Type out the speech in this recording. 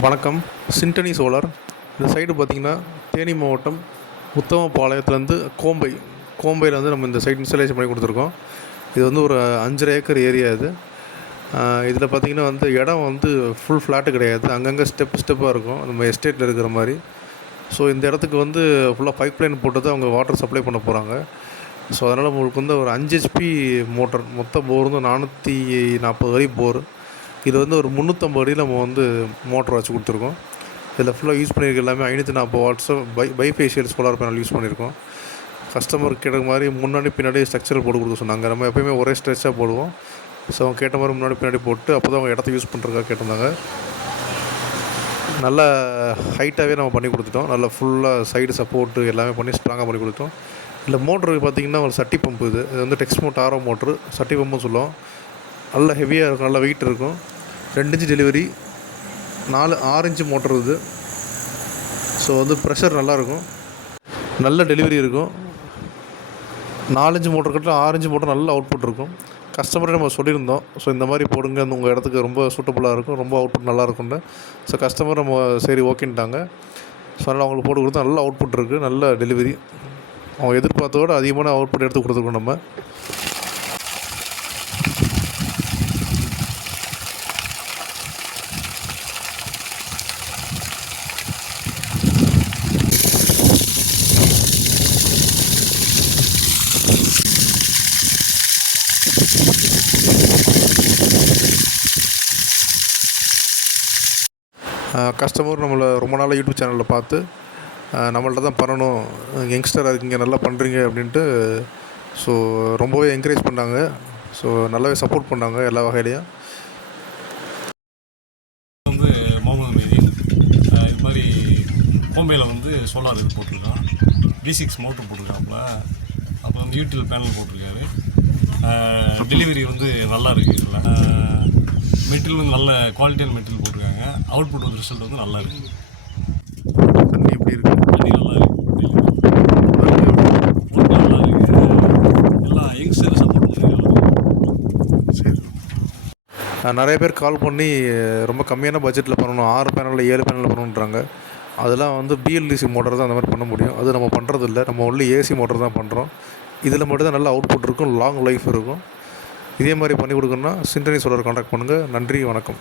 வணக்கம். சிண்டனி சோலார் இந்த சைடு பார்த்திங்கன்னா தேனி மாவட்டம் உத்தமபாளையத்துலேருந்து கோம்பை. கோம்பையில் வந்து நம்ம இந்த சைட் இன்ஸ்டலேஷன் பண்ணி கொடுத்துருக்கோம். இது வந்து ஒரு அஞ்சரை ஏக்கர் ஏரியா இது. இதில் பார்த்திங்கன்னா வந்து இடம் வந்து ஃபுல் ஃப்ளாட்டு கிடையாது. அங்கங்கே ஸ்டெப் ஸ்டெப்பாக இருக்கும். நம்ம எஸ்டேட்டில் இருக்கிற மாதிரி. ஸோ இந்த இடத்துக்கு வந்து ஃபுல்லாக பைப் லைன் போட்டு தான் அவங்க வாட்டர் சப்ளை பண்ண போகிறாங்க ஸோ அதனால் உங்களுக்கு வந்து ஒரு அஞ்சு ஹெச்பி மோட்டர் மொத்த போர் வந்து நானூற்றி நாற்பது வரை போர் இது வந்து ஒரு முந்நூற்றம்பது அடியில் நம்ம வந்து மோட்டர் வச்சு கொடுத்துருக்கோம். இதில் ஃபுல்லாக யூஸ் பண்ணியிருக்க எல்லாமே ஐநூற்றி நாற்பது வாட்ஸு பை பைஃபேஷியல் சோலார் பேனல் யூஸ் பண்ணியிருக்கோம். கஸ்டமருக்கு கேட்ட மாதிரி முன்னாடி பின்னாடி ஸ்ட்ரக்சர் போட்டு கொடுக்க சொன்னாங்க. நம்ம எப்பயுமே ஒரே ஸ்ட்ரெச்சாக போடுவோம். ஸோ அவங்க கேட்ட மாதிரி முன்னாடி பின்னாடி போட்டு அப்போ தான் அவங்க இடத்த யூஸ் பண்ணுறதுக்காக கேட்டிருந்தாங்க. நல்ல ஹைட்டாகவே நம்ம பண்ணி கொடுத்துட்டோம். நல்லா ஃபுல்லாக சைடு சப்போர்ட்டு எல்லாமே பண்ணி ஸ்ட்ராங்காக பண்ணி கொடுத்தோம். இல்லை மோட்ரு பார்த்திங்கன்னா ஒரு சட்டி பம்பு இது. இது வந்து டெக்ஸ்மோட் ஆரோ மோட்ரு சட்டி பம்புன்னு சொல்லுவோம். நல்ல ஹெவியாக இருக்கும். நல்ல வெயிட் இருக்கும். ரெண்டு இன்ச்சு டெலிவரி நாலு ஆறு இன்ச்சு மோட்டர் இது ஸோ வந்து ப்ரெஷர் நல்லாயிருக்கும். நல்ல டெலிவரி இருக்கும். நாலஞ்சு மோட்டர் கட்டில் ஆரஞ்சு மோட்டர் நல்ல அவுட்புட் இருக்கும். கஸ்டமரே நம்ம சொல்லியிருந்தோம். ஸோ இந்த மாதிரி போடுங்க. அந்த உங்கள் இடத்துக்கு ரொம்ப சூட்டபுளாக இருக்கும். ரொம்ப அவுட்புட் நல்லா இருக்கும்னு. ஸோ கஸ்டமர் நம்ம சரி ஓகேன்ட்டாங்க ஸோ அதனால் அவங்களுக்கு போட்டு கொடுத்தா நல்ல அவுட்புட் இருக்குது நல்ல டெலிவரி அவங்க எதிர்பார்த்தோட அதிகமான அவுட்புட் எடுத்து கொடுத்துருக்கோம் நம்ம. கஸ்டமர் நம்மளை ரொம்ப நாளாக யூடியூப் சேனலில் பார்த்து நம்மள்ட்ட தான் பண்ணணும் யங்ஸ்டராக இருக்கீங்க நல்லா பண்ணுறீங்க அப்படின்ட்டு ஸோ ரொம்பவே என்கரேஜ் பண்ணாங்க. ஸோ நல்லாவே சப்போர்ட் பண்ணாங்க எல்லா வகையிலையும். வந்து முகமது மீதி. அஹ் இது மாதிரி கோம்பையில் வந்து சோலார் இது போட்டிருக்கான். வி சிக்ஸ் மோட்ரு போட்டிருக்காப்புல. அப்புறம் வந்து யூடியூப் பேனல் போட்டிருக்காரு. டெலிவரி வந்து நல்லா இருக்குது இதில். மெட்டீரியல் வந்து நல்ல குவாலிட்டியான மெட்டீரியல் போட்டிருக்காங்க. அவுட்புட் வந்து ரிசல்ட் வந்து நல்லா இருக்குது தண்ணி எப்படி இருக்குது தண்ணி நல்லா இருக்குது நல்லா இருக்குது எல்லாம் யங்ஸ்டர் சப்போர்ட் சரி. நிறைய பேர் கால் பண்ணி ரொம்ப கம்மியான பட்ஜெட்டில் பண்ணணும் ஆறு பேனலில் ஏழு பேனலில் பண்ணணுன்றாங்க அதெல்லாம் வந்து பிஎல்டிசி மோட்டர் தான் அந்த மாதிரி பண்ண முடியும். அது நம்ம பண்ணுறது இல்லை நம்ம ஒன்லி ஏசி மோட்டர் தான் பண்ணுறோம் இதில் மட்டும் தான் நல்ல அவுட்புட் இருக்கும். லாங் லைஃப் இருக்கும். இதே மாதிரி பண்ணி கொடுக்கணுன்னா சிந்தனை சொல்கிற கான்டாக்ட் பண்ணுங்கள் நன்றி வணக்கம்.